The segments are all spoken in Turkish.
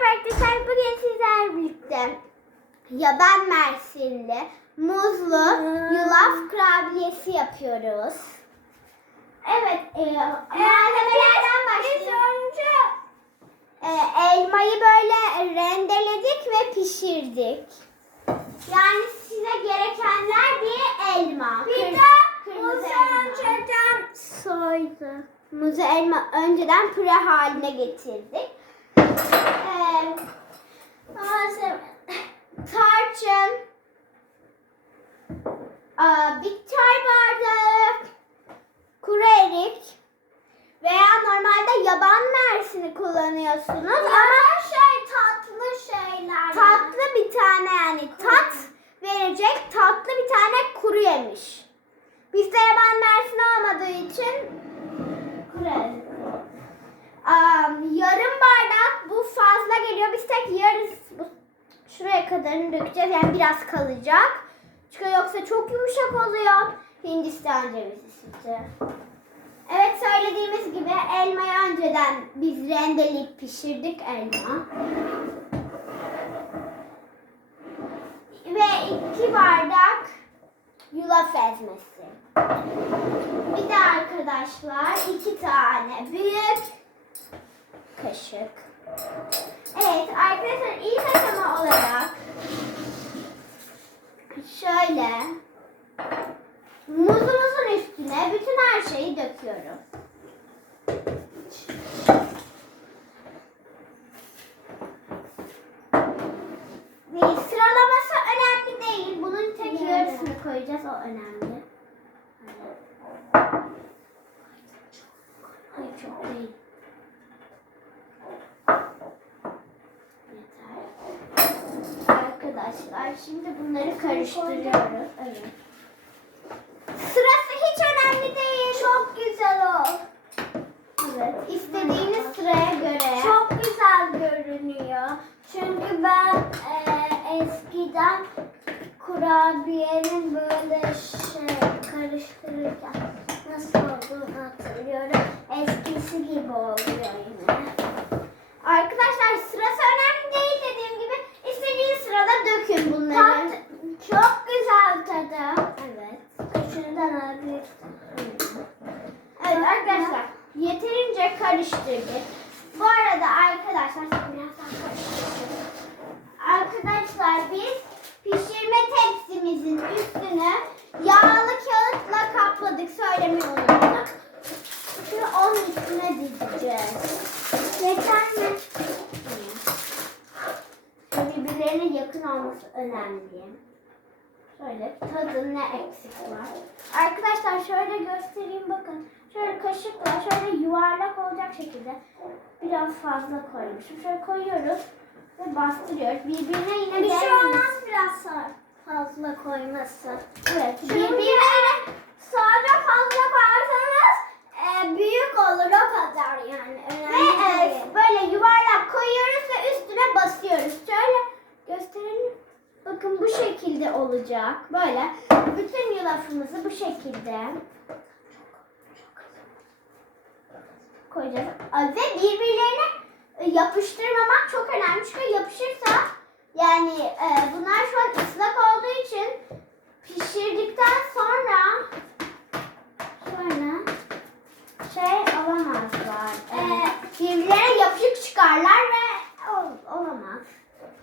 Merhaba arkadaşlar. Bugün sizlerle birlikte yaban mersinli muzlu yulaf kurabiyesi yapıyoruz. Evet, e, malzemelerden başlayalım. E, elmayı böyle rendeledik ve pişirdik. Yani size gerekenler bir elma. Bir de muzu önceden soydu. Muzu elma önceden püre haline getirdik. Tarçın, bir çay bardağı kuru erik veya normalde yaban mersini kullanıyorsunuz ama şey tatlı şeyler. tatlı bir tane yani tat verecek tatlı bir tane kuru yemiş. Bizde yaban mersini olmadığı için kuru erik. Am, yarım bardak bu fazla geliyor. Biz tek yarısı şuraya kadarını dökeceğiz. Yani biraz kalacak. Çünkü yoksa çok yumuşak oluyor. Hindistan cevizi sütü. Evet söylediğimiz gibi elmayı önceden biz rendeleyip pişirdik elma. Ve iki bardak yulaf ezmesi. Bir de arkadaşlar iki tane büyük kaşık. Evet arkadaşlar ilk aşama olarak şöyle muzumuzun üstüne bütün her şeyi döküyorum. Ve sıralaması önemli değil. Bunun tek yarısını koyacağız. O önemli. Hayır çok değil. Yeter. Arkadaşlar şimdi bunları karıştırıyoruz. Evet. Sırası hiç önemli değil. Çok güzel o. Evet. İstediğiniz sıraya göre. Çok güzel görünüyor. Çünkü ben e, eskiden kurabiyenin böyle şey karıştırırken nasıl olduğunu hatırlıyorum. Eskisi gibi oluyor yine. Arkadaşlar sırası önemli değil dediğim gibi. istediğiniz sırada dökün bunları. Tat çok güzel tadı. Evet. Şundan alabilirsin. Evet arkadaşlar yeterince karıştırdık. Bu arada arkadaşlar. Arkadaşlar biz pişirme tepsimizin üstünü yağlı kağıtla kapladık. Söylemeyi unuttuk. Şimdi onun üstüne dizeceğiz. Yeter mi? Birbirlerine yakın olması önemli. Şöyle tadın ne eksik var. Arkadaşlar şöyle göstereyim bakın. Şöyle kaşıkla şöyle yuvarlak olacak şekilde biraz fazla koymuşum. Şöyle koyuyoruz ve bastırıyoruz. Birbirine yine Bir şey olmaz biraz sa- fazla koyması. Evet. Birbirine sadece fazla koyarsanız e, büyük olur o kadar yani. ve Önemli e, değil. böyle yuvarlak koyuyoruz ve üstüne basıyoruz. Şöyle gösterelim. Bakın bu şekilde olacak. Böyle bütün yulafımızı bu şekilde koyacağız. Ve birbirlerine e, yapıştırmamak çok önemli. Çünkü yapışırsa yani e, bunlar şu an ıslak olduğu için pişirdikten sonra şöyle şey olamazlar. E, birbirlerine yapışık çıkarlar ve ol- olamaz.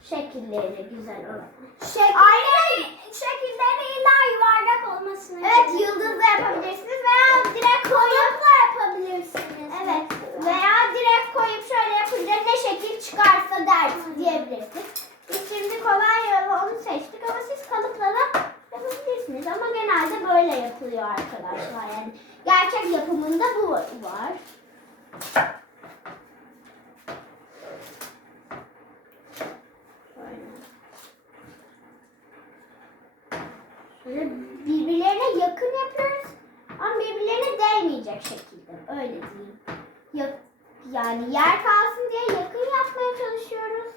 Şekilleri güzel olamaz. Şekilleri, şekilleri illa yuvarlak olmasını Evet yıldızla yapabilirsiniz veya direkt koyup da yapabilirsiniz. Evet. Veya direkt koyup şöyle yapınca ne şekil çıkarsa dersin diyebilirsiniz. Biz şimdi kolay yolu onu seçtik ama siz kalıpla da yapabilirsiniz. Ama genelde böyle yapılıyor arkadaşlar. Yani gerçek yapımında bu var. Birbirlerine yakın yapıyoruz ama birbirlerine değmeyecek şekilde. Öyle diyeyim. Yap, yani yer kalsın diye yakın yapmaya çalışıyoruz.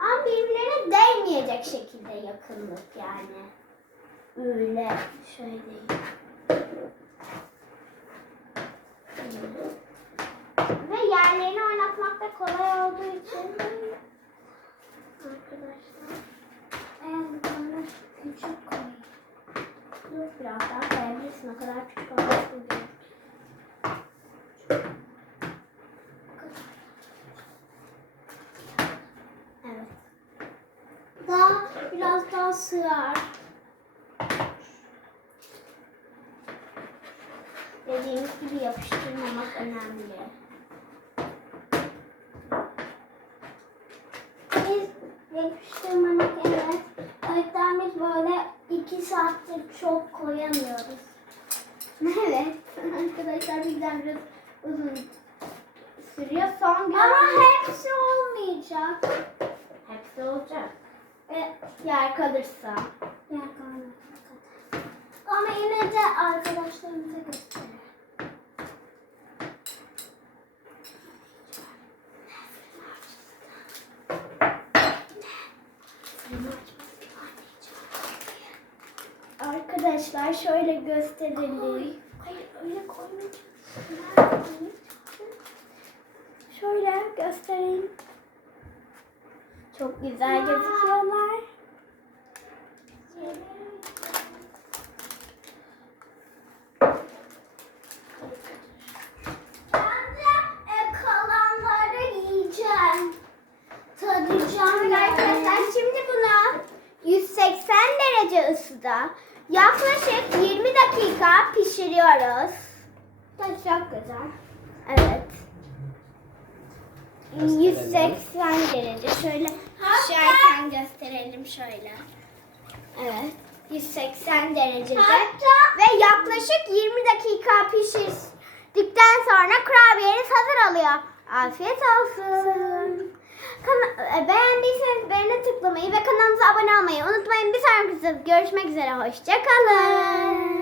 Ama birbirlerine değmeyecek şekilde yakınlık yani. Öyle şöyle. Ve yerlerini oynatmak da kolay olduğu için arkadaşlar ayaklarını küçük koyuyor. Biraz daha koyabilirsin. O kadar küçük olmasın diye. Sığar. Dediğimiz gibi yapıştırmamak önemli. Biz yapıştırmamak evet. O yüzden biz böyle iki saattir çok koyamıyoruz. Evet. Arkadaşlar bizden biraz uzun sürüyor. Son gün. Ama hepsi olmayacak. hepsi olacak. E, Yer kalırsa. yer kalmadı. Ama yine de arkadaşlarımıza gösterelim. Arkadaşlar şöyle gösterelim. Hayır öyle koymayacağız. Şöyle göstereyim. Çok güzel gözüküyorlar. Bence kalanları yiyeceğim. Tadacağım Arkadaşlar yani. şimdi bunu 180 derece ısıda yaklaşık 20 dakika pişiriyoruz. Çok güzel. Evet. 180 derece. Şöyle pişerken gösterelim şöyle. Evet. 180 derecede. Hatta- Ve yaklaşık 20 dakika pişirdikten sonra kurabiyeniz hazır oluyor. Afiyet olsun. Kana- e, beğendiyseniz beğeni tıklamayı ve kanalımıza abone olmayı unutmayın. Bir sonraki videoda görüşmek üzere. Hoşçakalın.